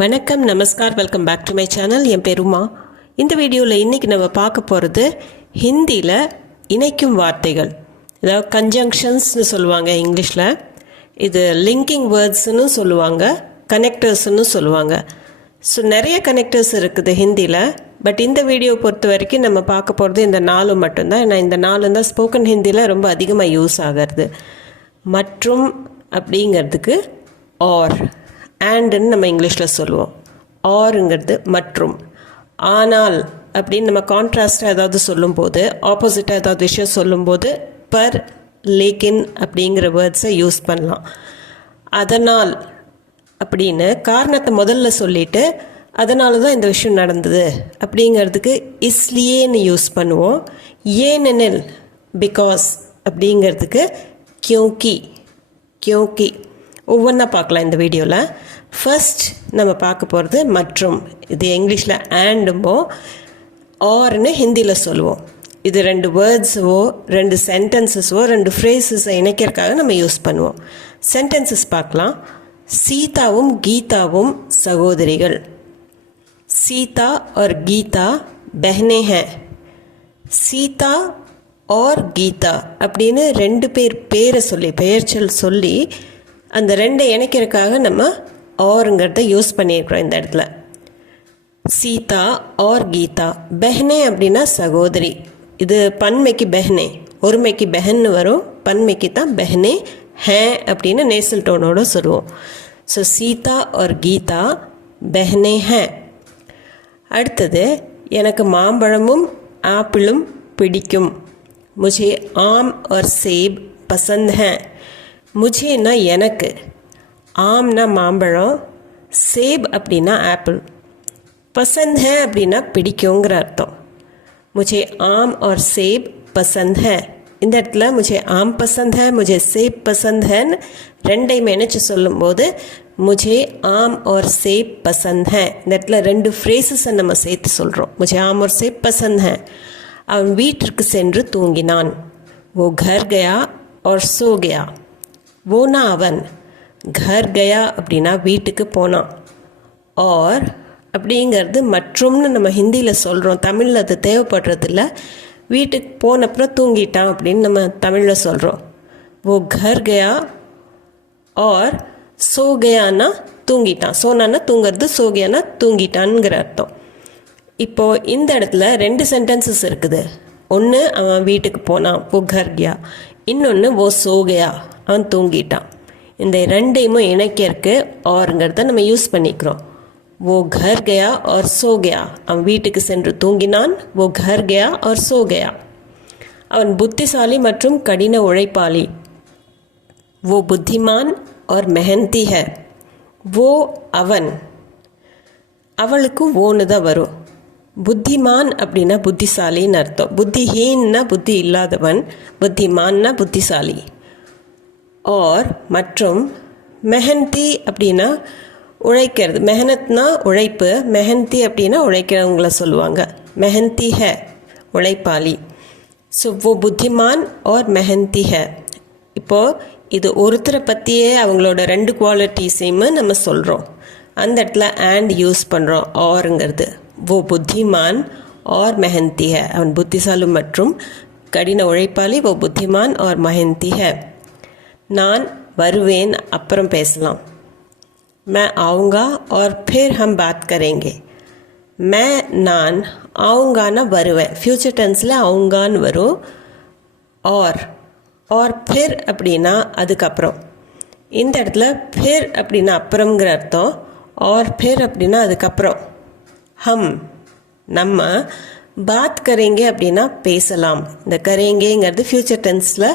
வணக்கம், நமஸ்கார், welcome back to my channel. என் பேர் உமா. இந்த வீடியோவில் இன்றைக்கி நம்ம பார்க்க போகிறது ஹிந்தியில் இணைக்கும் வார்த்தைகள், அதாவது கன்ஜங்ஷன்ஸ்னு சொல்லுவாங்க இங்கிலீஷில். இது லிங்கிங் வேர்ட்ஸ்னு சொல்லுவாங்க, கனெக்டர்ஸ்னு சொல்லுவாங்க. ஸோ நிறைய கனெக்டர்ஸ் இருக்குது ஹிந்தியில். பட் இந்த வீடியோ பொறுத்த வரைக்கும் நம்ம பார்க்க போகிறது இந்த 4 மட்டும்தான். ஏன்னா இந்த 4 தான் ஸ்போக்கன் ஹிந்தியில் ரொம்ப அதிகமாக யூஸ் ஆகிறது. மற்றும் அப்படிங்கிறதுக்கு ஆர், ஆண்டுன்னு நம்ம இங்கிலீஷில் சொல்லுவோம். ஆருங்கிறது மற்றும். ஆனால் அப்படின்னு நம்ம கான்ட்ராஸ்டாக ஏதாவது சொல்லும்போது, ஆப்போசிட்டாக ஏதாவது விஷயம் சொல்லும்போது பர், லேக்கின் அப்படிங்கிற வேர்ட்ஸை யூஸ் பண்ணலாம். அதனால் அப்படின்னு காரணத்தை முதல்ல சொல்லிவிட்டு அதனால தான் இந்த விஷயம் நடந்தது அப்படிங்கிறதுக்கு இஸ்லியேன்னு யூஸ் பண்ணுவோம். ஏனெனில், பிகாஸ் அப்படிங்கிறதுக்கு கியோங்கி. கியோங்கி ஒவ்வொன்றா பார்க்கலாம் இந்த வீடியோவில். ஃபர்ஸ்ட் நம்ம பார்க்க போகிறது மற்றும். இது இங்கிலீஷில் ஆண்டும்போ, ஆர்னு ஹிந்தியில் சொல்லுவோம். இது 2 வேர்ட்ஸோ 2 சென்டென்சஸோ 2 ஃப்ரேசஸை இணைக்கிறதுக்காக நம்ம யூஸ் பண்ணுவோம். சென்டென்சஸ் பார்க்கலாம். சீதாவும் கீதாவும் சகோதரிகள். सीता और गीता बहनें हैं. சீதா और கீதா அப்படின்னு 2 பேர் பேரை சொல்லி, பெயர்ச்சொல் சொல்லி அந்த 2 இணைக்கிறதுக்காக நம்ம ஆருங்கிறத யூஸ் பண்ணியிருக்கிறோம் இந்த இடத்துல. சீதா और கீதா. பெஹ்னே அப்படின்னா சகோதரி. இது பன்மைக்கு பெஹ்னே, ஒருமைக்கு பெஹன்னு வரும், பன்மைக்கு தான் பெஹ்னே. ஹே அப்படின்னு நேசல் டோனோட சொல்லுவோம். ஸோ சீதா और கீதா பெஹ்னே ஹே. அடுத்தது, எனக்கு மாம்பழமும் ஆப்பிளும் பிடிக்கும். முझे ஆம் और सेब पसंद हैं. முझேனா எனக்கு, ஆம்னா மாம்பழம், சேப் அப்படின்னா ஆப்பிள், பசந்த் ஹே அப்படின்னா பிடிக்குங்கிற அர்த்தம். முझे ஆம் और सेब पसंद है. இந்த இடத்துல முझे ஆம் பசந்த் है, मुझे सेब पसंद है ரெண்டையும் இணைச்சு சொல்லும்போது मुझे ஆம் और सेब पसंद है. இந்த இடத்துல 2 ஃப்ரேசஸை நம்ம சேர்த்து சொல்கிறோம். मुझे ஆம் और सेब पसंद है. அவன் வீட்டிற்கு சென்று தூங்கினான். वो घर गया और सो गया. வோனா அவன், घर गया அப்படின்னா வீட்டுக்கு போனான். और அப்படிங்கிறது மற்றும்னு நம்ம ஹிந்தியில் சொல்கிறோம். தமிழில் அது தேவைப்படுறதில்ல. வீட்டுக்கு போனப்புறம் தூங்கிட்டான் அப்படின்னு நம்ம தமிழில் சொல்கிறோம். वो घर गया और सो गयाனா தூங்கிட்டான். சோனானா தூங்கிறது, சோகியானா தூங்கிட்டான்ங்கிற அர்த்தம். இப்போது இந்த இடத்துல 2 சென்டென்சஸ் இருக்குது. ஒன்று, அவன் வீட்டுக்கு போனான், वो घर गया. இன்னொன்று, वो सो गया, அவன் தூங்கிட்டான். இந்த 2ஐயும் இணைக்கிறதுக்கு ஆருங்கிறத நம்ம யூஸ் பண்ணிக்கிறோம். वो घर गया और सो गया. அவன் வீட்டுக்கு சென்று தூங்கினான். वो घर गया और सो गया. அவன் புத்திசாலி மற்றும் கடின உழைப்பாளி. वो बुद्धिमान और मेहनती है. वो அவன், அவளுக்கு ஓன்னு தான் வரும். புத்திமான் அப்படின்னா புத்திசாலின்னு அர்த்தம். புத்திஹீன்னா புத்தி இல்லாதவன், புத்திமான்னா புத்திசாலி. और மற்றும் மெஹந்தி அப்படின்னா உழைக்கிறது. மெஹனத்னா உழைப்பு, மெஹந்தி அப்படின்னா உழைக்கிறவங்கள சொல்லுவாங்க. மெஹந்தி ஹே உழைப்பாளி. ஸோ वो புத்திமான் और मेहनती है. இப்போது இது ஒருத்தரை பற்றியே அவங்களோட 2 குவாலிட்டிஸையுமே நம்ம சொல்கிறோம். அந்த இடத்துல ஆண்ட் யூஸ் பண்ணுறோம். ஆருங்கிறது वो புத்திமான் और मेहनती है. அவன் புத்திசாலி மற்றும் கடின உழைப்பாளி. वो புத்திமான் और मेहनती है. நான் வருவேன், அப்புறம் பேசலாம். मैं आऊँगा और फिर हम बात करेंगे. मैं நான், ஆவுங்கானா வருவேன், ஃப்யூச்சர் டென்ஸில் ஆவுங்கான்னு வரும். और फिर அப்படின்னா அதுக்கப்புறம். இந்த இடத்துல फिर அப்படின்னா அப்புறம்ங்கிற அர்த்தம். और फिर அப்படின்னா அதுக்கப்புறம். हम நம்ம, பாத் கரேங்கே அப்படின்னா பேசலாம். இந்த கரேங்கேங்கிறது ஃப்யூச்சர் டென்ஸில்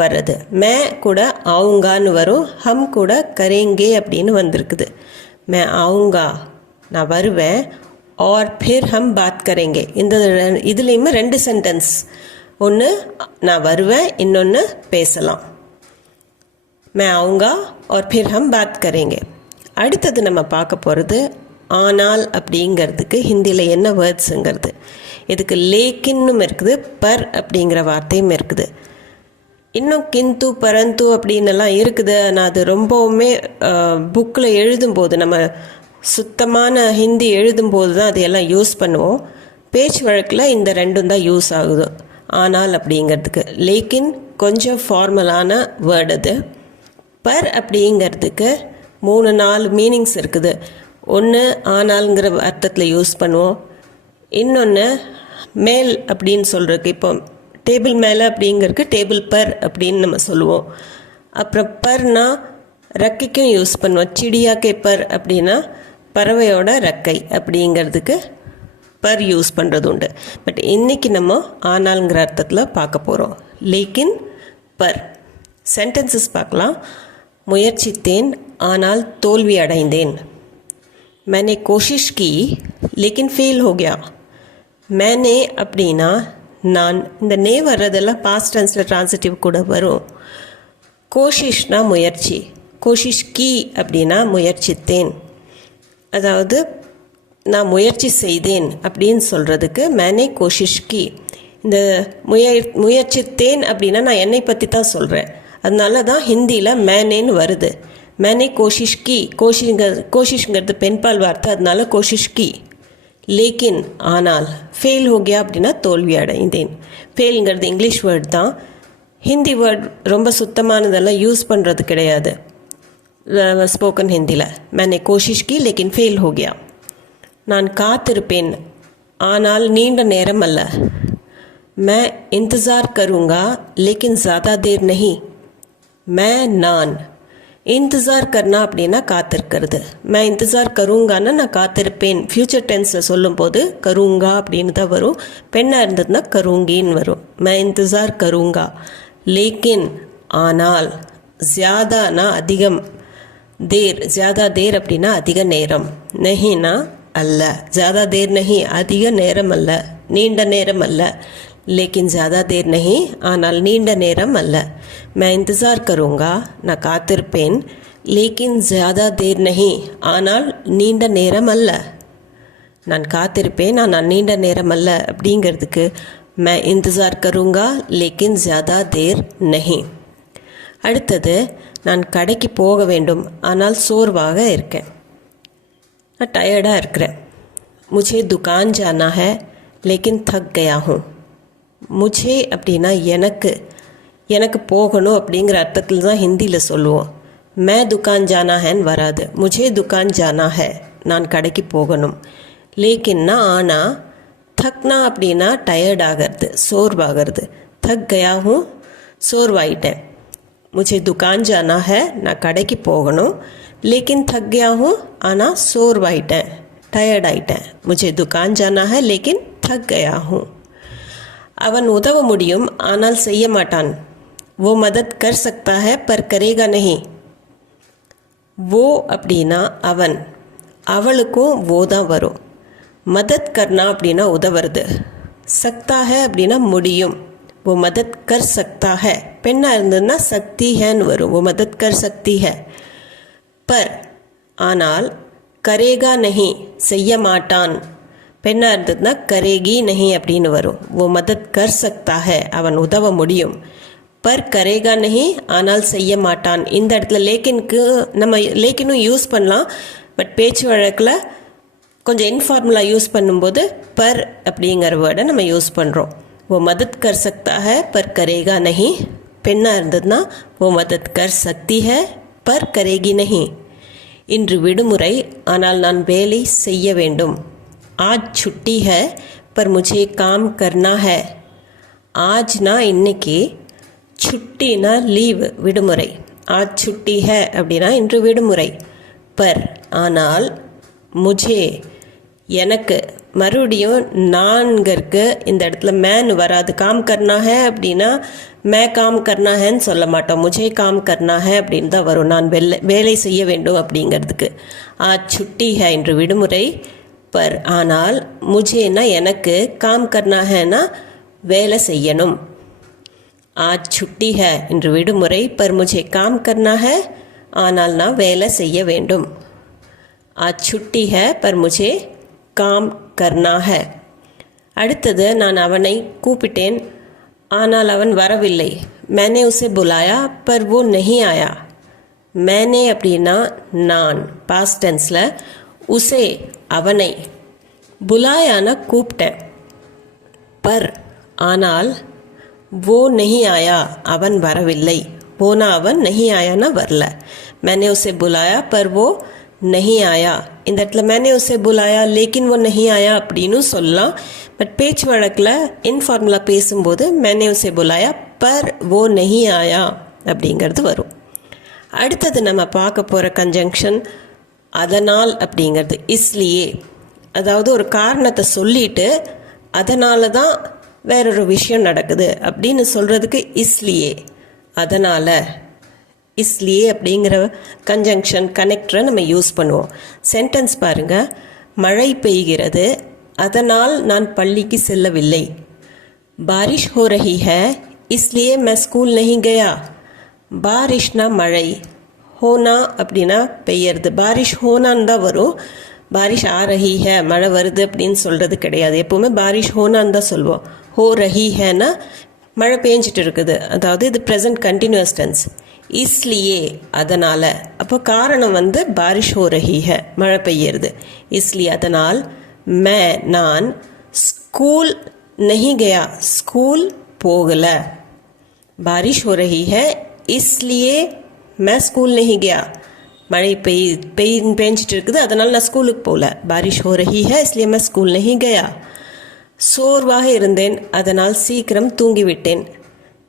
வர்றது. மே கூட ஆவுங்கான்னு வரும், ஹம் கூட கரேங்கே அப்படின்னு வந்திருக்குது. மே ஆவுங்கா நான் வருவேன், और फिर हम बात करेंगे. இந்த இதுலேயுமே 2 சென்டென்ஸ். ஒன்று நான் வருவேன், இன்னொன்று பேசலாம். मैं आऊँगा और फिर हम बात करेंगे. அடுத்தது நம்ம பார்க்க போகிறது ஆனால் அப்படிங்கிறதுக்கு ஹிந்தியில் என்ன வேர்ட்ஸுங்கிறது. இதுக்கு லேக்கின்னும் இருக்குது, பர் அப்படிங்கிற வார்த்தையும் இருக்குது. இன்னும் கிந்து பரந்து அப்படின்னெல்லாம் இருக்குது. ஆனால் அது ரொம்பவுமே புக்கில் எழுதும்போது நம்ம சுத்தமான ஹிந்தி எழுதும்போது தான் அதையெல்லாம் யூஸ் பண்ணுவோம். பேச்சு வழக்கில் இந்த ரெண்டும் தான் யூஸ் ஆகுது. ஆனால் அப்படிங்கிறதுக்கு லேக்கின் கொஞ்சம் ஃபார்மலான வேர்டு அது. பர் அப்படிங்கிறதுக்கு 3-4 மீனிங்ஸ் இருக்குது. ஒன்று ஆனால்ங்கிற அர்த்தத்தில் யூஸ் பண்ணுவோம். இன்னொன்று மேல் அப்படின்னு சொல்கிறதுக்கு, இப்போ டேபிள் மேலே அப்படிங்கிறதுக்கு டேபிள் பர் அப்படின்னு நம்ம சொல்லுவோம். அப்புறம் பர்னா ரெக்கைக்கும் யூஸ் பண்ணுவோம். சிடியா கே பர் அப்படின்னா பறவையோட ரெக்கை அப்படிங்கிறதுக்கு பர் யூஸ் பண்ணுறது உண்டு. பட் இன்றைக்கி நம்ம ஆனால்ங்கிற அர்த்தத்தில் பார்க்க போகிறோம். லேக்கின் பர். சென்டென்சஸ் பார்க்கலாம். முயற்சித்தேன் ஆனால் தோல்வி அடைந்தேன். मैंने कोशिश की लेकिन फेल हो गया. मैंने அப்படின்னா நான். இந்த நே வர்றதெல்லாம் பாஸ்ட் டென்ஸில் ட்ரான்சிட்டிவ் கூட வரும். கோஷிஷ்னா முயற்சி. கோஷிஷ் கி அப்படின்னா முயற்சித்தேன். அதாவது நான் முயற்சி செய்தேன் அப்படின்னு சொல்கிறதுக்கு மேனே கோஷிஷ் கி. இந்த முயற்சித்தேன் அப்படின்னா நான் என்னை பற்றி தான் சொல்கிறேன். அதனால தான் ஹிந்தியில் மேனேன்னு வருது. मैंने कोशिश की. கோஷிஷ்ங்கிறது பெண்பால் வார்த்தை, அதனால கோஷிஷ் கி. லேக்கின் ஆனால். ஃபெயில் ஹோ கயா அப்படின்னா தோல்வி அடைந்தேன். ஃபெயில்ங்கிறது இங்கிலீஷ் வேர்ட் தான். ஹிந்தி வேர்ட் ரொம்ப சுத்தமானதெல்லாம் யூஸ் பண்ணுறது கிடையாது ஸ்போக்கன் ஹிந்தியில். मैंने कोशिश की लेकिन फेल हो गया. நான் காத்திருப்பேன் ஆனால் நீண்ட நேரம் அல்ல. मैं इंतज़ार करूँगा लेकिन ज़्यादा देर नहीं. मैं நான். இன்தஸார் கர்னா அப்படின்னா காத்திருக்கிறது. मैं इंतज़ार करूँगाன்னா நான் காத்திருப்பேன். ஃப்யூச்சர் டென்ஸில் சொல்லும்போது கருங்கா அப்படின்னு தான் வரும். பெண்ணாக இருந்ததுன்னா கருங்கின்னு வரும். मैं इंतज़ार करूँगा. लेकिन ஆனால். ज़्यादाனா அதிகம். தேர். ज़्यादा தேர் அப்படின்னா அதிக நேரம். நஹினா அல்ல. ज़्यादा தேர் நஹி அதிக நேரம் அல்ல, நீண்ட நேரம் அல்ல. लेकिन ज़्यादा देर नहीं ஆனால் நீண்ட நேரம் அல்ல. मैं इंतज़ार करूँगा நான் காத்திருப்பேன். लेकिन ज़्यादा देर नहीं ஆனால் நீண்ட நேரம் அல்ல. நான் காத்திருப்பேன் ஆனால் நீண்ட நேரம் அல்ல அப்படிங்கிறதுக்கு मैं इंतज़ार करूँगा लेकिन ज़्यादा देर नहीं. அடுத்தது நான் கடைக்கு போக வேண்டும் ஆனால் சோர்வாக இருக்கேன். நான் டயர்டாக இருக்கிறேன். मुझे दुकान जाना है लेकिन थक गया हूँ. முझे அப்படின்னா எனக்கு. எனக்கு போகணும் அப்படிங்கிற அர்த்தத்தில் தான் ஹிந்தியில் சொல்லுவோம். மே துக்கான் ஜானா ஹேன்னு வராது. முझे துக்கான் ஜானா ஹே நான் கடைக்கு போகணும். லேக்கின்னா ஆனால். தக்னா அப்படின்னா டயர்ட் ஆகிறது, சோர்வாகிறது. தக் கயாகும் சோர்வாயிட்டேன். मुझे दुकान जाना है நான் கடைக்கு போகணும். लेकिन थक गया हूँ ஆனால் சோர்வாயிட்டேன், டயர்ட் ஆயிட்டேன். मुझे दुकान जाना है लेकिन थक गया हूँ. அவன் உதவ முடியும் ஆனால் செய்ய மாட்டான். वो मदद कर सकता है पर करेगा नहीं. वो அப்படின்னா அவன். அவளுக்கும் वो தான் வரும். மதத் கர்னா அப்படின்னா உதவுறது. சக்தா ஹே அப்படின்னா முடியும். वो मदद कर सकता है. பெண்ணாக இருந்ததுன்னா சக்தி ஹேன்னு வரும். वो मदद कर सकती है. पर ஆனால். கரேகா நஹி செய்ய மாட்டான். பெண்ணாக இருந்ததுன்னா கரேகி நஹி அப்படின்னு வரும். वो मदद कर सकता है அவன் உதவ முடியும். பர் கரேகா நஹி ஆனால் செய்ய மாட்டான். இந்த இடத்துல லேக்கினுக்கு நம்ம லேக்கினும் யூஸ் பண்ணலாம். பட் பேச்சு வழக்கில் கொஞ்சம் இன்ஃபார்மலாக யூஸ் பண்ணும்போது பர் அப்படிங்கிற வேர்டை நம்ம யூஸ் பண்ணுறோம். वो मदद कर सकता है पर करेगा नहीं. பெண்ணாக இருந்ததுன்னா वो मदद कर सकती है पर करेगी नहीं. இன்று விடுமுறை ஆனால் நான் வேலை செய்ய வேண்டும். आज छुट्टी है पर मुझे काम करना है. ஆஜ்னா இன்னைக்கு, छुट्टीனா லீவ் விடுமுறை. आज छुट्टी है அப்படின்னா இன்று விடுமுறை. பர் ஆனால். मुझे எனக்கு. மறுபடியும் நான்கிற்கு இந்த இடத்துல மேன் வராது. காம் கர்னா ஹே அப்படின்னா மே காம் கர்னா ஹேன்னு சொல்ல மாட்டோம். முझे காம் கர்னா ஹே அப்படின்னு தான் வரும். நான் வேலை செய்ய வேண்டும் அப்படிங்கிறதுக்கு. ஆஜ் சுட்டி ஹே இன்று விடுமுறை. பர் ஆனால். முझेனா எனக்கு. காம் கர்னா ஹேனா வேலை செய்யணும். ஆஜ் சுட்டி ஹே இன்று விடுமுறை. பர் முझे காம் கர்னா ஹே ஆனால் நான் வேலை செய்ய வேண்டும். ஆஜ் சுட்டி ஹே பர் முझे காம் கர்னா ஹே. அடுத்தது நான் அவனை கூப்பிட்டேன் ஆனால் அவன் வரவில்லை. मैंने उसे बुलाया पर वो नहीं आया. मैंने அப்படின்னா நான் பாஸ்ட் டென்ஸில். உசே அவனை, புலாயானா கூப்பிட்டேன், பர் ஆனால், वो नहीं आया அவன் வரவில்லை, போனா அவன், नहीं आयाனா வரல. मैंने उसे बुलाया पर वो नहीं आया. இந்த இடத்துல मैंने उसे बुलाया लेकिन वो नहीं आया அப்படின்னு சொல்லலாம். பட் பேச்சு வழக்கில் இன்ஃபார்முலா பேசும்போது मैंने उसे बुलाया पर वो नहीं आया அப்படிங்கிறது வரும். அடுத்தது நம்ம பார்க்க போகிற கன்ஜங்ஷன் அதனால் அப்படிங்கிறது இஸ்லியே. அதாவது ஒரு காரணத்தை சொல்லிட்டு அதனால தான் வேறொரு விஷயம் நடக்குது அப்படின்னு சொல்கிறதுக்கு இஸ்லியே, அதனால், இஸ்லியே அப்படிங்கிற கன்ஜங்ஷன் கனெக்டரை நம்ம யூஸ் பண்ணுவோம். சென்டென்ஸ் பாருங்கள். மழை பெய்கிறது, அதனால் நான் பள்ளிக்கு செல்லவில்லை. பாரிஷ் ஹோ ரஹி ஹை இஸ்லியே மே ஸ்கூல் நஹி கயா. பாரிஷ்னா மழை, ஹோனா அப்படின்னா பெய்யறது. பாரிஷ் ஹோனான்னு தான் வரும். பாரிஷ் ஆ ரஹி ஹே மழை வருது அப்படின்னு சொல்கிறது கிடையாது. எப்போவுமே பாரிஷ் ஹோனான்னு தான் சொல்லுவோம். ஹோ ரஹி ஹேன்னா மழை பெஞ்சிட்டு இருக்குது, அதாவது இது ப்ரெசன்ட் கண்டினியூஸ் டென்ஸ். இஸ்லியே அதனால், அப்போ காரணம் வந்து பாரிஷ் ஹோ ரஹி ஹே மழை பெய்யறது. இஸ்லியே அதனால், மே நான், ஸ்கூல் நஹி கயா ஸ்கூல் போகலை. பாரிஷ் ஹோ ரஹி ஹே இஸ்லியே மே ஸ்கூல் நஹி கயா மழை பெஞ்சிட்டு இருக்குது அதனால் நான் ஸ்கூலுக்கு போகல. பாரிஷ் ஹோ ரஹி ஹை இஸ்லியே மே ஸ்கூல் நஹி கயா. சோர்வாக இருந்தேன் அதனால் சீக்கிரம் தூங்கிவிட்டேன்.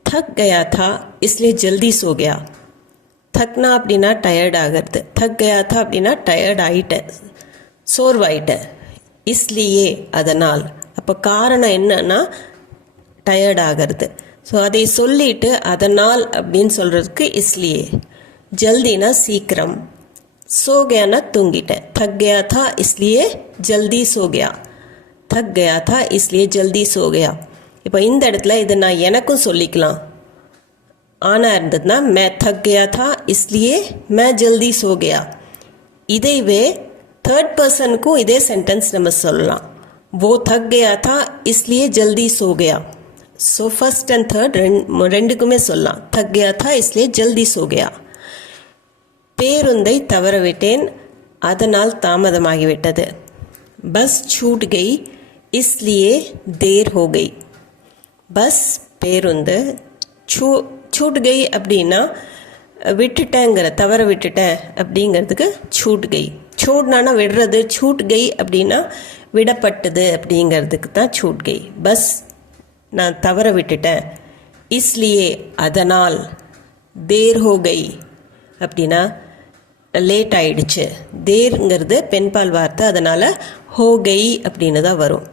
தக் கயா தா இஸ்லியே ஜல்தி சோ கயா. தக்னா அப்படின்னா டயர்ட் ஆகிறது, தக் கயா தா அப்படின்னா டயர்ட் ஆகிட்டேன், சோர்வாயிட்டேன். இஸ்லியே அதனால், அப்போ காரணம் என்னன்னா டயர்ட் ஆகிறது. ஸோ அதை சொல்லிட்டு அதனால் அப்படின்னு சொல்கிறதுக்கு இஸ்லியே. ஜல்தினா சீக்கிரம், சோகயானா தூங்கிட்டேன். தக் கயா தா இஸ்லியே ஜல்தி சோகயா. தக் கயா தா இஸ்லியே ஜல்தி சோகயா. இப்போ இந்த இடத்துல இதை நான் எனக்கும் சொல்லிக்கலாம். ஆனா இருந்ததுன்னா மே தக் கயா தா இஸ்லியே மே ஜல்தி சோகயா. இதைவே தேர்ட் பர்சனுக்கும் இதே சென்டென்ஸ் நம்ம சொல்லலாம். वो थक गया था इसलिए जल्दी सो गया. ஸோ ஃபர்ஸ்ட் அண்ட் தேர்ட் ரெண்டுக்குமே சொல்லலாம். தக் கயா தா இஸ்லியே ஜல்தி சோ கயா. பேருந்தை தவறவிட்டேன் அதனால் தாமதமாகிவிட்டது. பஸ் छूट गई इसलिए देर हो गई. பஸ் பேருந்து, छूट गई அப்படின்னா விட்டுட்டேங்கிற, தவற விட்டுட்டேன் அப்படிங்கிறதுக்கு छूट गई. छोड़ना விடுறது, छूट गई அப்படின்னா விடப்பட்டது அப்படிங்கிறதுக்கு தான் छूट गई. பஸ் நான் தவற விட்டுட்டேன், இஸ்லியே அதனால், தேர் ஹோ கை அப்படின்னா லேட் ஆயிடுச்சு. தேர்ங்கிறது பெண்பால் வார்த்தை, அதனால் ஹோ கை அப்படின்னு தான் வரும்.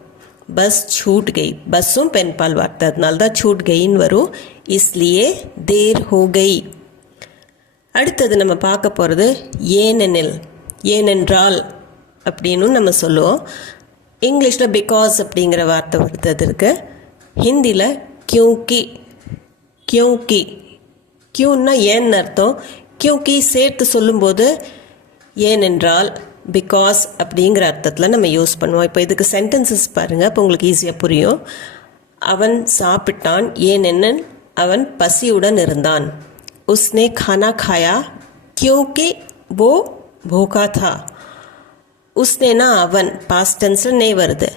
பஸ் छूट गई, பஸ்ஸும் பெண்பால் வார்த்தை, அதனால தான் छूट गईன்னு வரும். இஸ்லியே தேர் ஹோ கை. அடுத்தது நம்ம பார்க்க போகிறது ஏனெனில், ஏனென்றால் அப்படின்னு நம்ம சொல்லுவோம். இங்கிலீஷில் பிகாஸ் அப்படிங்கிற வார்த்தை வருது இருக்குது. ஹிந்தியில் கியூக்கி, கியூக்கி, கியூன்னா ஏன்னு அர்த்தம். கியூக்கி சேர்த்து சொல்லும்போது ஏனென்றால், பிகாஸ் அப்படிங்கிற அர்த்தத்தில் நம்ம யூஸ் பண்ணுவோம். இப்போ இதுக்கு சென்டென்சஸ் பாருங்கள், இப்போ உங்களுக்கு ஈஸியாக புரியும். அவன் சாப்பிட்டான் ஏனெனில் அவன் பசியுடன் இருந்தான். உஸ்னே खाना खाया क्योंकि वो भूखा था. உஸ்னேனா அவன், பாஸ்ட் டென்ஸில் நே வருது.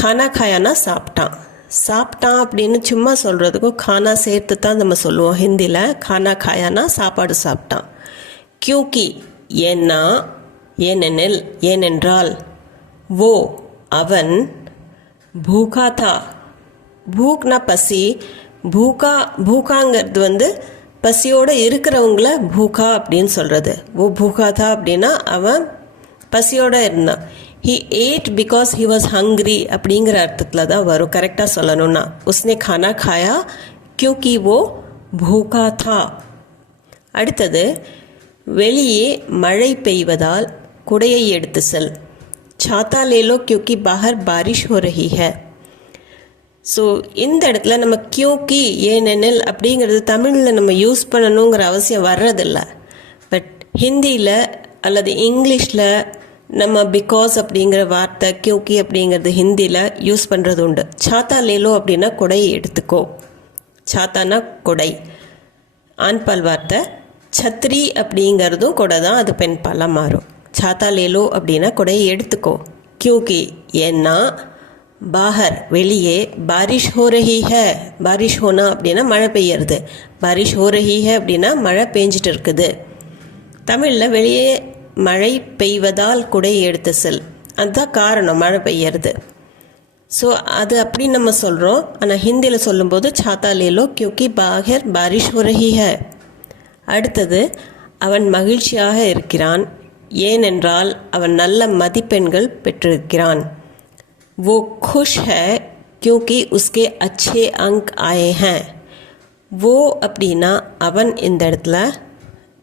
खाना खायाனா சாப்பிட்டான். சாப்பிட்டான் அப்படின்னு சும்மா சொல்கிறதுக்கும் खाना சேர்த்து தான் நம்ம சொல்லுவோம் ஹிந்தியில். खाना खायाனா சாப்பாடு சாப்பிட்டான். क्योंकि ஏன்னா, ஏனெனில், ஏனென்றால், वो அவன், भूखा था, भूखना பசி, भूखा भूखाங்கிறது வந்து பசியோடு இருக்கிறவங்கள பூகா அப்படின்னு சொல்கிறது. ஓ பூகாதா அப்படின்னா அவன் பசியோடு இருந்தான். He ate because he was hungry அப்படிங்கிற அர்த்தத்தில் தான் வரும் கரெக்டாக சொல்லணும்னா. உஸ்னே खाना खाया क्योंकि वो भूखा था. அடுத்தது, வெளியே மழை பெய்வதால் குடையை எடுத்து செல். छाता ले लो क्योंकि बाहर बारिश हो रही है. ஸோ இந்த இடத்துல நம்ம கியூக்கி, ஏனெனில் அப்படிங்கிறது தமிழில் நம்ம யூஸ் பண்ணணுங்கிற அவசியம் வர்றதில்ல. பட் ஹிந்தியில் அல்லது இங்கிலீஷில் நம்ம பிகாஸ் அப்படிங்கிற வார்த்தை, கியூக்கி அப்படிங்கிறது ஹிந்தியில் யூஸ் பண்ணுறது உண்டு. சாத்தா லேலோ அப்படின்னா கொடையை எடுத்துக்கோ. சாத்தானா கொடை, ஆண்பால் வார்த்தை. சத்ரி அப்படிங்கிறதும் கொடை தான், அது பெண்பாலாக மாறும். छाता ले लो அப்படின்னா கொடையை எடுத்துக்கோ. क्योंकि ஏன்னா பாஹர் வெளியே பாரிஷ் ஹோ ரஹி ஹை. பாரிஷ் ஹோனா அப்படின்னா மழை பெய்யறது. பாரிஷ் ஹோ ரஹி ஹை அப்படின்னா மழை பெஞ்சிட்டு இருக்குது. தமிழில் வெளியே மழை பெய்வதால் குடை எடுத்து செல், அதுதான் காரணம் மழை பெய்யறது. ஸோ அது அப்படி நம்ம சொல்கிறோம். ஆனால் ஹிந்தியில் சொல்லும்போது छाता ले लो क्योंकि बाहर बारिश हो रही है. அடுத்தது அவன் மகிழ்ச்சியாக இருக்கிறான் ஏனென்றால் அவன் நல்ல மதிப்பெண்கள் பெற்றிருக்கிறான். वो खुश है क्योंकि उसके अच्छे अंक आए हैं. वो அப்படின்னா அவன் இந்த இடத்துல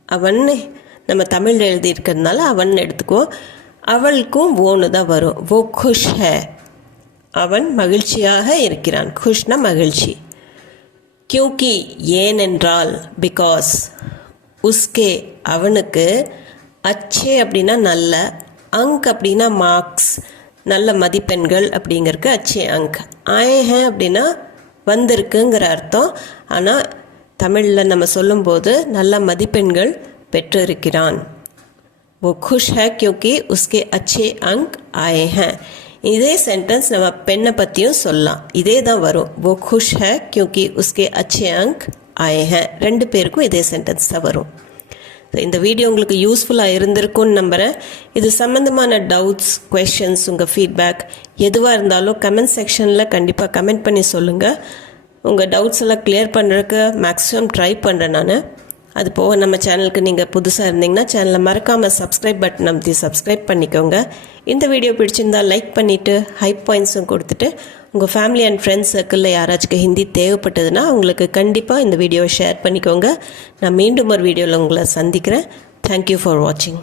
அவன் நம்ம தமிழில் எழுதியிருக்கிறதுனால அவன் எடுத்துக்கோ. அவளுக்கும் ஓன்னு தான் வரும். वो खुश है அவன் மகிழ்ச்சியாக இருக்கிறான். खुशனா மகிழ்ச்சி. क्योंकि ஏனென்றால் பிகாஸ் உஸ்கே அவனுக்கு அச்சே அப்படின்னா நல்ல, அங்க் அப்படின்னா மார்க்ஸ் நல்ல மதிப்பெண்கள் அப்படிங்கிறதுக்கு அச்சே அங்க். ஆயே அப்படின்னா வந்திருக்குங்கிற அர்த்தம். ஆனால் தமிழில் நம்ம சொல்லும்போது நல்ல மதிப்பெண்கள் பெற்றிருக்கிறான். वो खुश है क्योंकि उसके अच्छे अंक आए हैं. இதே சென்டென்ஸ் நம்ம பெண்ணை பற்றியும் சொல்லலாம். இதே தான் வரும். वो खुश है क्योंकि उसके अच्छे अंक आए हैं. ரெண்டு பேருக்கும் இதே சென்டென்ஸ் தான் வரும். இந்த வீடியோ உங்களுக்கு யூஸ்ஃபுல்லாக இருந்திருக்கும்னு நம்புகிறேன். இது சம்மந்தமான டவுட்ஸ், கொஷின்ஸ், உங்கள் ஃபீட்பேக் எதுவாக இருந்தாலும் கமெண்ட் செக்ஷனில் கண்டிப்பாக கமெண்ட் பண்ணி சொல்லுங்கள். உங்கள் டவுட்ஸ் எல்லாம் கிளியர் பண்ணுறதுக்கு மேக்ஸிமம் ட்ரை பண்ணுறேன் நான். அது போக நம்ம சேனலுக்கு நீங்கள் புதுசாக இருந்தீங்கன்னா சேனலை மறக்காமல் சப்ஸ்கிரைப் பட்டன் அமைத்தி சப்ஸ்கிரைப் பண்ணிக்கோங்க. இந்த வீடியோ பிடிச்சிருந்தால் லைக் பண்ணிவிட்டு ஹைப் பாயிண்ட்ஸும் கொடுத்துட்டு உங்கள் ஃபேமிலி அண்ட் ஃப்ரெண்ட்ஸ் சர்க்கிளில் யாராச்சும் ஹிந்தி தேவைப்பட்டதுன்னா அவங்களுக்கு கண்டிப்பாக இந்த வீடியோவை ஷேர் பண்ணிக்கோங்க. நான் மீண்டும் ஒரு வீடியோவில் உங்களை சந்திக்கிறேன். தேங்க்யூ ஃபார் வாட்சிங்.